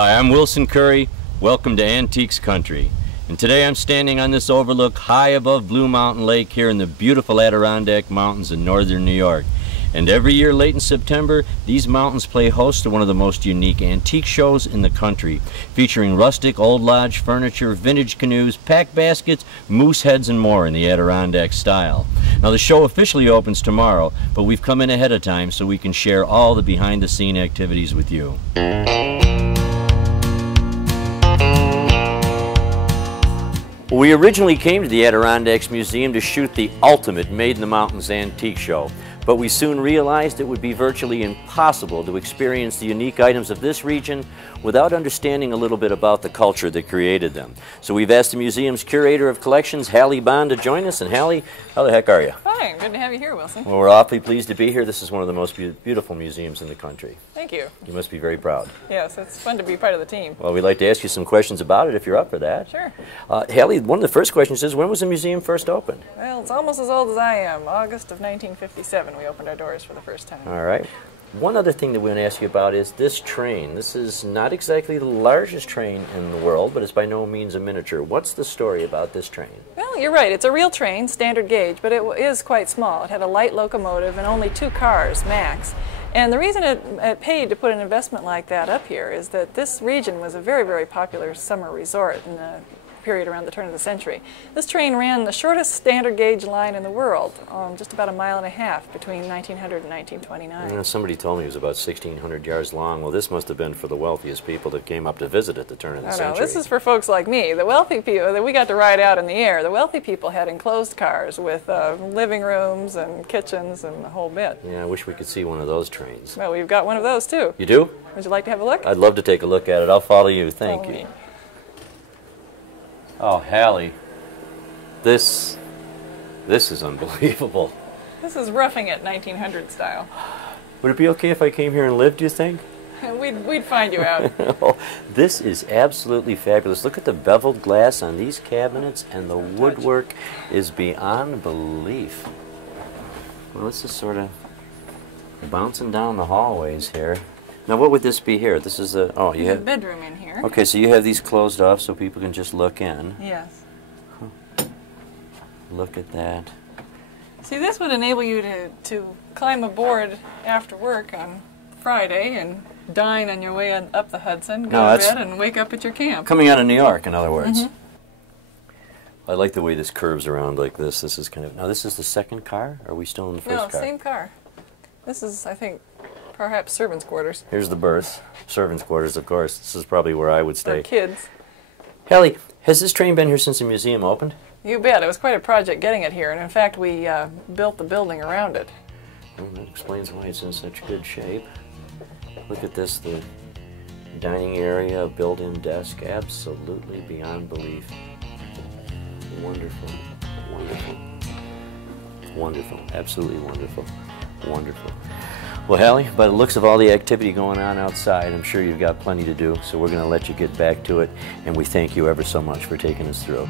Hi, I'm Wilson Curry. Welcome to Antiques Country. And today I'm standing on this overlook high above Blue Mountain Lake here in the beautiful Adirondack Mountains in northern New York. And every year late in September, these mountains play host to one of the most unique antique shows in the country, featuring rustic old lodge furniture, vintage canoes, pack baskets, moose heads, and more in the Adirondack style. Now the show officially opens tomorrow, but we've come in ahead of time so we can share all the behind-the-scene activities with you. We originally came to the Adirondack Museum to shoot the ultimate Made in the Mountains antique show, but we soon realized it would be virtually impossible to experience the unique items of this region without understanding a little bit about the culture that created them. So we've asked the museum's curator of collections, Hallie Bond, to join us. And Hallie, how the heck are you? Fine, good to have you here, Wilson. Well, we're awfully pleased to be here. This is one of the most beautiful museums in the country. Thank you. You must be very proud. Yes, it's fun to be part of the team. Well, we'd like to ask you some questions about it if you're up for that. Sure. Hallie, one of the first questions is, when was the museum first opened? Well, it's almost as old as I am. August of 1957 we opened our doors for the first time. All right. One other thing that we want to ask you about is this train. This is not exactly the largest train in the world, but it's by no means a miniature. What's the story about this train? Well, you're right. It's a real train, standard gauge, but it is quite small. It had a light locomotive and only 2 cars, max. And the reason it paid to put an investment like that up here is that this region was a very, very popular summer resort in the period around the turn of the century. This train ran the shortest standard gauge line in the world, just about 1.5 miles between 1900 and 1929. You know, somebody told me it was about 1,600 yards long. Well, this must have been for the wealthiest people that came up to visit at the turn of the century. No, this is for folks like me. The wealthy people, that we got to ride out in the air, the wealthy people had enclosed cars with living rooms and kitchens and the whole bit. Yeah, I wish we could see one of those trains. Well, we've got one of those too. You do? Would you like to have a look? I'd love to take a look at it. I'll follow you. Thank you. Me. Oh, Hallie, this is unbelievable. This is roughing it 1900 style. Would it be okay if I came here and lived, do you think? We'd find you out. Oh, this is absolutely fabulous. Look at the beveled glass on these cabinets, and the woodwork is beyond belief. Well, this is sort of bouncing down the hallways here. Now, what would this be here? This is a you have a bedroom in here. Okay, so you have these closed off so people can just look in. Yes. Huh. Look at that. See, this would enable you to climb aboard after work on Friday and dine on your way up the Hudson, go to bed, and wake up at your camp. Coming out of New York, in other words. Mm-hmm. I like the way this curves around like this. This is kind of... Now, this is the second car? Or are we still in the first car? No, same car. This is, I think, perhaps servants' quarters. Here's the berth. Servants' quarters, of course. This is probably where I would stay. For kids. Hallie, has this train been here since the museum opened? You bet. It was quite a project getting it here, and in fact we built the building around it. Well, that explains why it's in such good shape. Look at this, the dining area, built-in desk, absolutely beyond belief. Wonderful, wonderful, wonderful, absolutely wonderful, wonderful. Well, Hallie, by the looks of all the activity going on outside, I'm sure you've got plenty to do, so we're going to let you get back to it, and we thank you ever so much for taking us through.